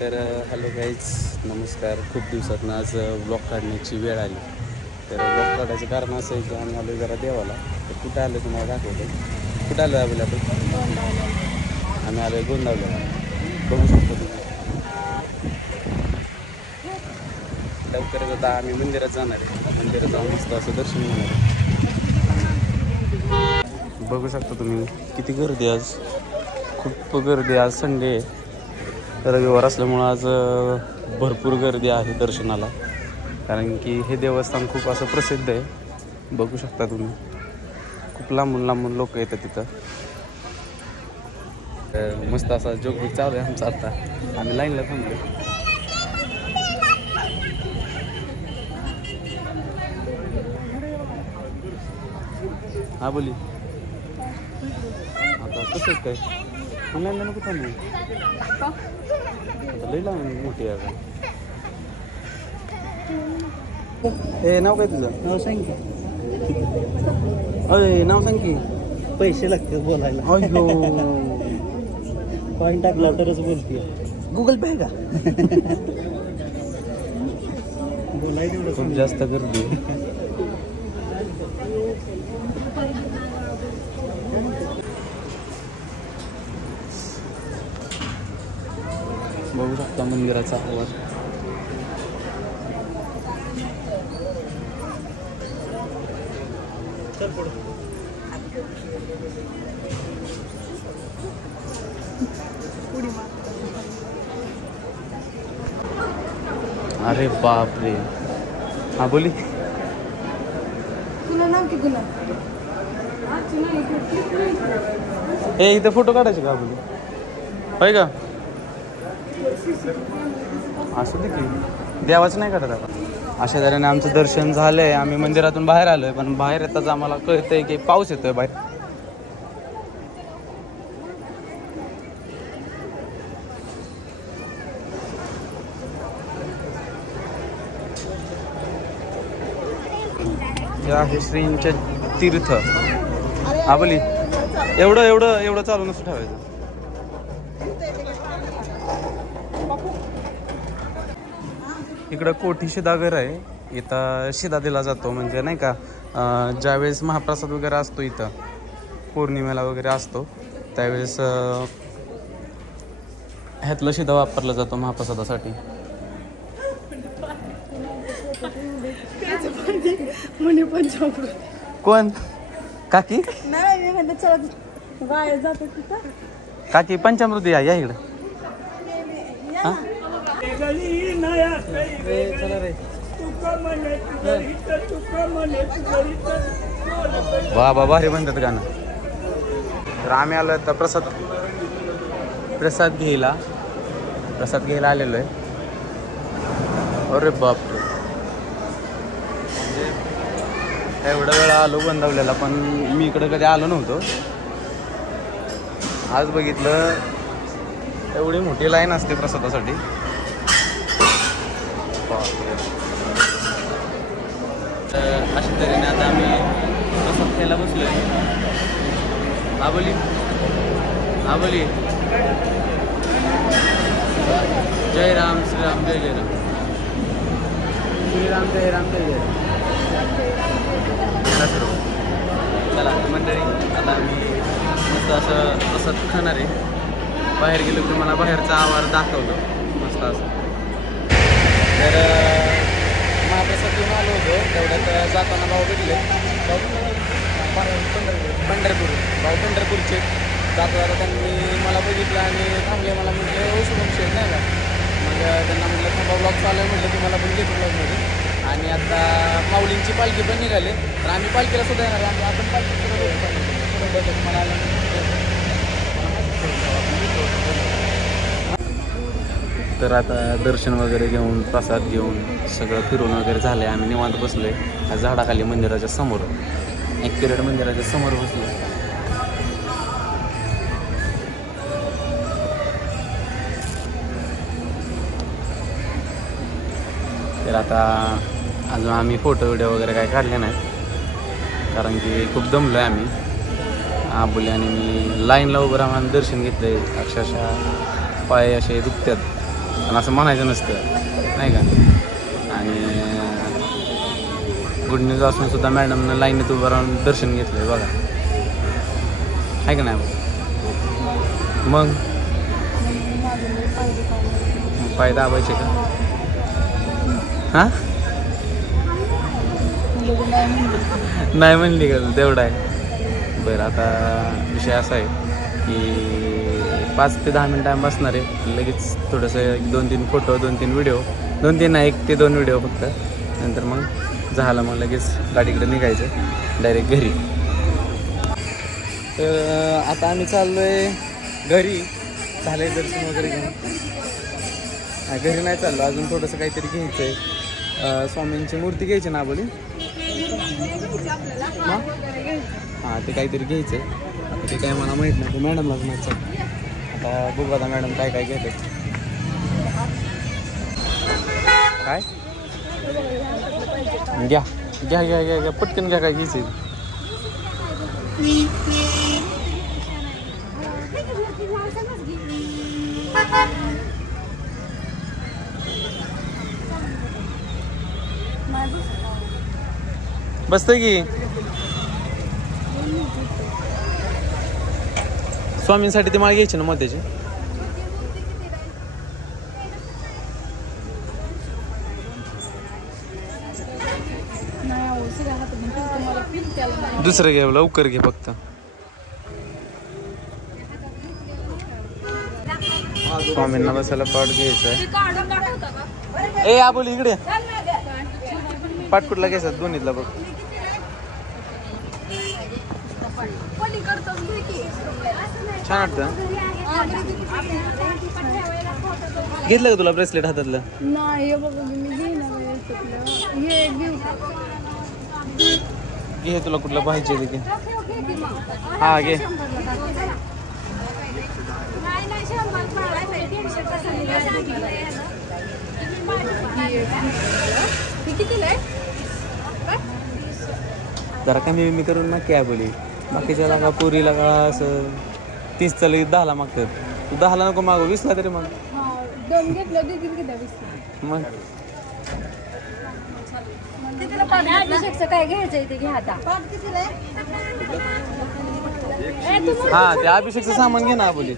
तर hello guys, नमस्कार. खूप दिवसातनं आज ब्लॉग काढण्याची वेळ आली. तर ब्लॉग काढायचं कारण असं आहे की आम्ही आलो जरा देवाला. तर कुठं आलं तुम्हाला दाखवतो. कुठं आलो आहे आपण? आम्ही आलो आहे गोंदावल्याला. बघू शकतो तुम्ही. लवकरच आता आम्ही मंदिरात जाणार आहे. मंदिरात जाऊन मस्त असं दर्शन घेणार आहे. बघू शकता तुम्ही किती गर्दी आज. खूप गर्दी. आज संडे आहे, रविवार असल्यामुळं आज भरपूर गर्दी आहे दर्शनाला. कारण की हे देवस्थान खूप असं प्रसिद्ध आहे. बघू शकता तुम्ही, खूप लांबून लांबून लोक येतात तिथं. मस्त असा जोक चालू आहे आमचा. आता आम्ही लाईनला थांबलो. हा बोली. आता कसंच काय लाईनला नको थांबू. आता लई लावून मोठी आहे. ए नाव काय तुझं? नाव सांग की. अय नाव सांग की. पैसे लागतात बोलायला. अयो कॉइन टाकला तरच बोलते. गुगल पे का? बोलायला खूप जास्त गर्दी आहे. बघू शकता मंदिराचा आवाज. अरे बाप रे. हा बोली. तुला नाव की तुला ए इथं फोटो काढायचे का बोली? होय का? असं दे की. देवाचं नाही काढत आपण. अशा तऱ्हेने आमचं दर्शन झालंय. आम्ही मंदिरातून बाहेर आलोय, पण बाहेर येताच आम्हाला कळतंय की पाऊस येतोय बाहेर. हे आहे श्रींचे तीर्थ. हा बोली. एवढं चालू नसतं ठेवायचं. इकडं कोठी शिदागर आहे. इथं शिदा दिला जातो. म्हणजे नाही का, ज्यावेळेस महाप्रसाद वगैरे असतो, इथं पौर्णिमेला वगैरे असतो, त्यावेळेस ह्यातलं शिदा वापरला जातो महाप्रसादासाठी. कोण काकी? काकी पंचामृती या इकडं. वा बाबा हे म्हणतात गाणं. तर आम्ही आलो तर प्रसाद घ्यायला आलेलो आहे. अरे बापरे, एवढा वेळा आलो गोंदावल्याला, पण मी इकडे कधी आलो नव्हतो. आज बघितलं एवढी मोठी लाईन असते प्रसादासाठी. तर अशा तऱ्हेने आता आम्ही प्रसाद खायला बसलोय. हा बोली. जय राम श्रीराम जय जय राम. श्रीराम जय राम जय जय राम. चला मंडळी, आता आम्ही मस्त असं प्रसाद खाणार आहे. बाहेर गेलो की मला बाहेरचा आवाज दाखवतो मस्त असं. तर महाप्रसाद घेऊन आलो होतो. तेवढ्यात जाताना भाऊ भेटले. पंढरपूरचे जाता त्यांनी मला बघितलं आणि थांबले. मला म्हटलं शुभम शेठ नाही का. मग त्यांना म्हटलं थांबा, ब्लॉग चालू आहे म्हटलं, तुम्हाला पण घेतो ब्लॉगमध्ये. आणि आता माऊलींची पालखी पण निघाली. तर आम्ही पालखीला सुद्धा येणार आहे. आपण पालखी मला तर आता दर्शन वगैरे घेऊन, प्रसाद घेऊन, सगळं फिरून वगैरे झालं आहे. आम्ही निवांत बसलो आहे झाडाखाली मंदिराच्या समोर. एक पिरियड मंदिराच्या समोर बसलो. तर आता अजून आम्ही फोटो व्हिडिओ वगैरे काही काढले नाही, कारण की खूप दमलो आहे आम्ही. आबोली आणि मी लाईनला उभं राहून दर्शन घेतलं आहे. अक्षरशः पाय असे दुखतात. पण असं म्हणायचं नसतं नाही का. आणि गुड न्यूज असून सुद्धा मॅडमनं लाईनीत उभं राहून दर्शन घेतलं आहे बघा, आहे का नाही. मग पाय दाबायचे का? हां नाही म्हणली का तू? तेवढं आहे बरं. आता विषय असा आहे की 5 ते 10 मिनिटं बसणार आहे. लगेच थोडंसं 2-3 फोटो 2-3 व्हिडिओ, 2-3 नाही 1 ते 2 व्हिडिओ फक्त. नंतर मग झालं, मग लगेच गाडीकडे निघायचं डायरेक्ट घरी. तर आता आम्ही चाललो आहे घरी. झालं आहे दर्शन वगैरे घेऊन. घरी नाही चाललो अजून, थोडंसं काहीतरी घ्यायचं आहे. स्वामींची मूर्ती घ्यायची ना बोली. हां ते काहीतरी घ्यायचं आहे. आता ते काय मला माहीत नाही, ते मॅडमलाच माहीत आहे. आता बघू आता मॅडम काय काय घेते. काय घ्या घ्या घ्या घ्या घ्या पटकन घ्या, काय घ्यायचं. बसतंय की स्वामींसाठी ती माळ घ्यायची ना मोत्याची. दुसरं घे, लवकर घे फक्त. स्वामींना बसायला पाठ घ्यायचं आहे. ए आबोली इकडे पाठ कुठला घ्यायचा? दोन्हीतला बघ. छान वाटतं. घेतलं का तुला ब्रेसलेट हातातलं? नाही घे तुला कुठलं पाहिजे ते. हा घे. जरा कमी मी करून ना क्या बोली. बाकीच्या लागा पुरीला का असं 30 चालू 10ला मागतात. तू 10ला नको मागू, 20ला तरी मग. मग काय घ्यायचंय ते घ्या आता. हा ते अभिषेकचं सामान घे ना बोली.